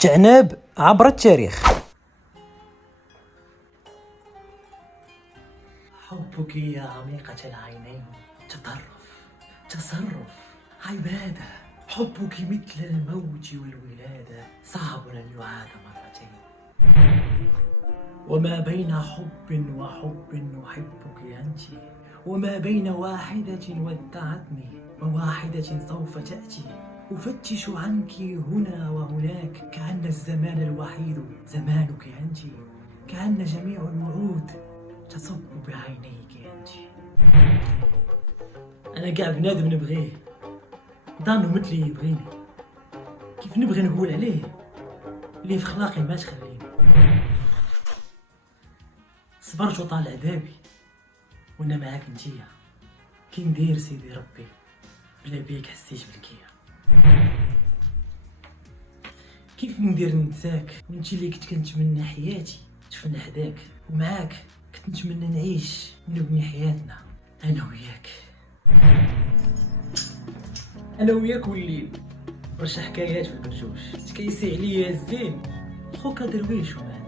تعناب عبر التاريخ. حبك يا عميقة العينين تصرف عبادة. حبك مثل الموت والولادة، صعب أن يعاد مرتين. وما بين حب وحب نحبك أنت، وما بين واحدة ودعتني وواحدة سوف تأتي. أفتش عنك هنا وهناك، كأن الزمان الوحيد زمانك أنت، كأن جميع الوعود تصب بعينيك أنت. أنا كاع بنادم نبغيه، ضانو مثلي يبغيني، كيف نبغي نقول عليه اللي في خلاقي ما تخليني. صبرت وطال عذابي وانا معاك نتيا، كي ندير سيدي ربي بلا بيك حسيت بالكيا. كيف ندير ننساك وانتي اللي كنت كنتمنى حياتي تفنى حداك، ومعاك كنت نتمنى نعيش ونبني حياتنا انا وياك. انا وياك والليل برشا حكايات في البرجوش، تكيسي عليا الزين خوك درويش ومعاك.